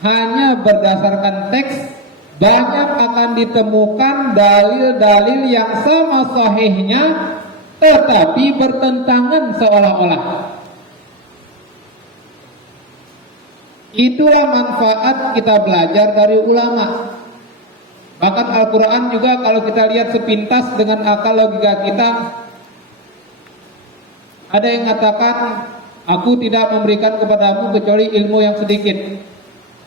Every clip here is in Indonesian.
hanya berdasarkan teks, banyak akan ditemukan dalil-dalil yang sama sahihnya tetapi bertentangan seolah-olah. Itulah manfaat kita belajar dari ulama. Bahkan Al-Quran juga kalau kita lihat sepintas dengan akal logika kita, ada yang mengatakan, aku tidak memberikan kepadamu kecuali ilmu yang sedikit.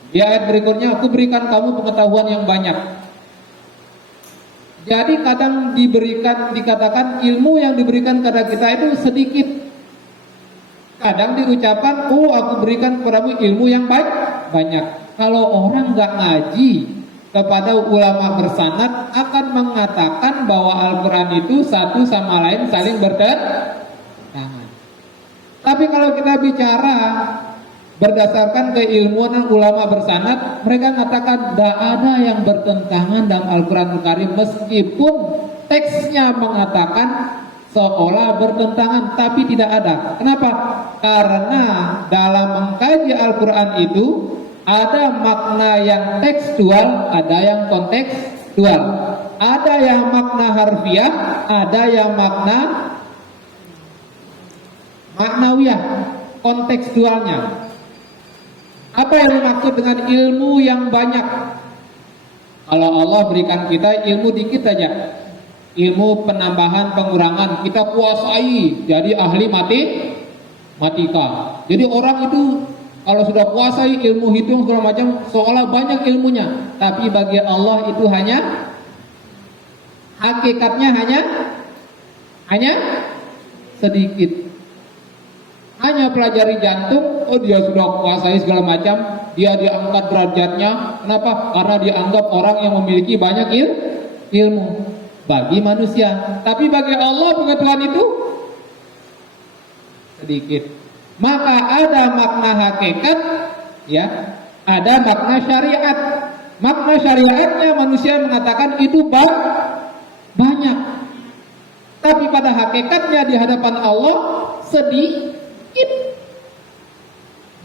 Di ayat berikutnya, aku berikan kamu pengetahuan yang banyak. Jadi kadang dikatakan ilmu yang diberikan kepada kita itu sedikit. Kadang diucapkan, oh aku berikan kepadamu ilmu yang banyak. Kalau orang nggak ngaji kepada ulama bersanad akan mengatakan bahwa Al-Quran itu satu sama lain saling bertentangan. Tapi kalau kita bicara berdasarkan keilmuan ulama bersanad, mereka mengatakan tidak ada yang bertentangan dalam Al-Quran Karim meskipun teksnya mengatakan seolah bertentangan, tapi tidak ada. Kenapa? Karena dalam mengkaji Al-Quran itu ada makna yang tekstual, ada yang kontekstual, ada yang makna harfiah, ada yang maknawiyah, kontekstualnya. Apa yang dimaksud dengan ilmu yang banyak? Kalau Allah berikan kita ilmu dikit saja, ilmu penambahan pengurangan kita kuasai, jadi ahli matematika. Jadi orang itu kalau sudah kuasai ilmu hitung segala macam seolah banyak ilmunya, tapi bagi Allah itu hanya hakikatnya hanya sedikit. Hanya pelajari jantung, oh dia sudah kuasai segala macam, dia diangkat derajatnya. Kenapa? Karena dianggap orang yang memiliki banyak ilmu bagi manusia. Tapi bagi Allah pengetahuan itu sedikit. Maka ada makna hakikat, ya, ada makna syariat. Makna syariatnya manusia mengatakan itu banyak. Tapi pada hakikatnya di hadapan Allah sedikit.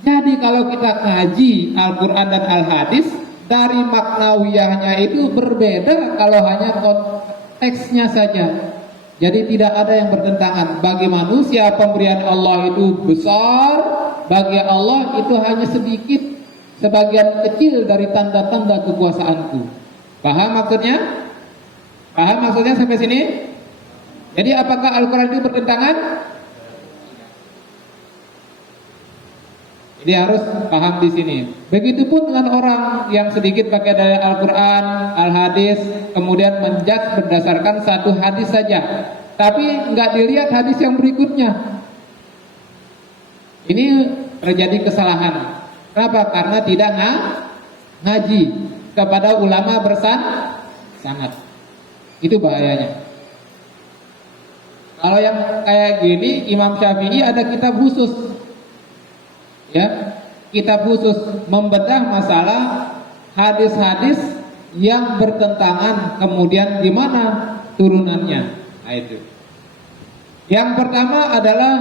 Jadi kalau kita kaji Al-Quran dan Al-Hadis, dari maknawiyahnya itu berbeda kalau hanya konteksnya saja. Jadi tidak ada yang bertentangan. Bagi manusia pemberian Allah itu besar, bagi Allah itu hanya sedikit, sebagian kecil dari tanda-tanda kekuasaanku. Paham maksudnya? Paham maksudnya sampai sini? Jadi apakah Al-Quran itu bertentangan? Jadi harus paham di sini. Begitupun dengan orang yang sedikit pakai dalil Al-Quran, Al-Hadis, kemudian menjudge berdasarkan satu hadis saja, tapi nggak dilihat hadis yang berikutnya. Ini terjadi kesalahan. Kenapa? Karena tidak ngaji kepada ulama bersanad. Itu bahayanya. Kalau yang kayak gini, Imam Syafi'i ada kitab khusus. Ya, kitab khusus membedah masalah hadis-hadis yang bertentangan, kemudian gimana turunannya. Nah, itu. Yang pertama adalah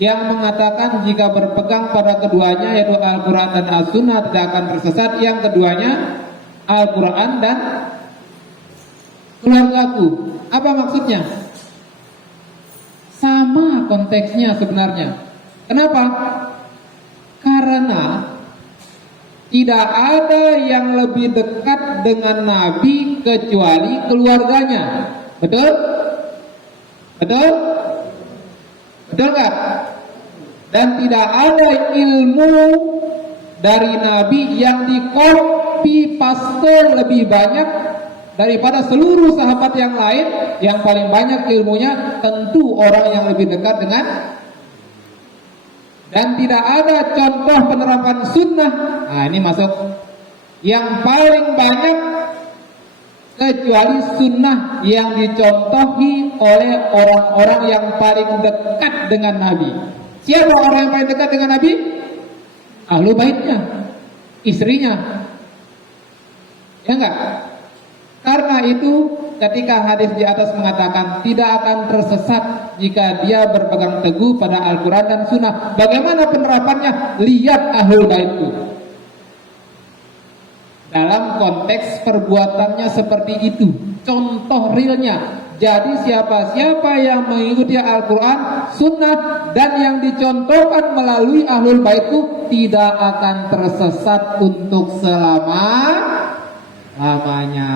yang mengatakan jika berpegang pada keduanya yaitu Al-Quran dan As-Sunnah tidak akan tersesat. Yang keduanya Al-Quran dan keluargaku. Apa maksudnya? Sama konteksnya sebenarnya. Kenapa? Karena tidak ada yang lebih dekat dengan Nabi kecuali keluarganya. Betul? Betul? Betul nggak? Dan tidak ada ilmu dari Nabi yang di-copy paste lebih banyak daripada seluruh sahabat yang lain. Yang paling banyak ilmunya tentu orang yang lebih dekat dengan. Dan tidak ada contoh penerapan sunnah. Nah ini masuk yang paling banyak kecuali sunnah yang dicontohi oleh orang-orang yang paling dekat dengan Nabi. Siapa orang yang paling dekat dengan Nabi? Ahlu baitnya, istrinya. Ya enggak? Karena itu ketika hadis di atas mengatakan tidak akan tersesat jika dia berpegang teguh pada Al-Quran dan Sunnah. Bagaimana penerapannya? Lihat Ahlul Bait itu. dalam konteks perbuatannya seperti itu. Contoh realnya, jadi siapa-siapa yang mengikuti Al-Quran, Sunnah, dan yang dicontohkan melalui Ahlul Bait itu tidak akan tersesat untuk selama-lamanya.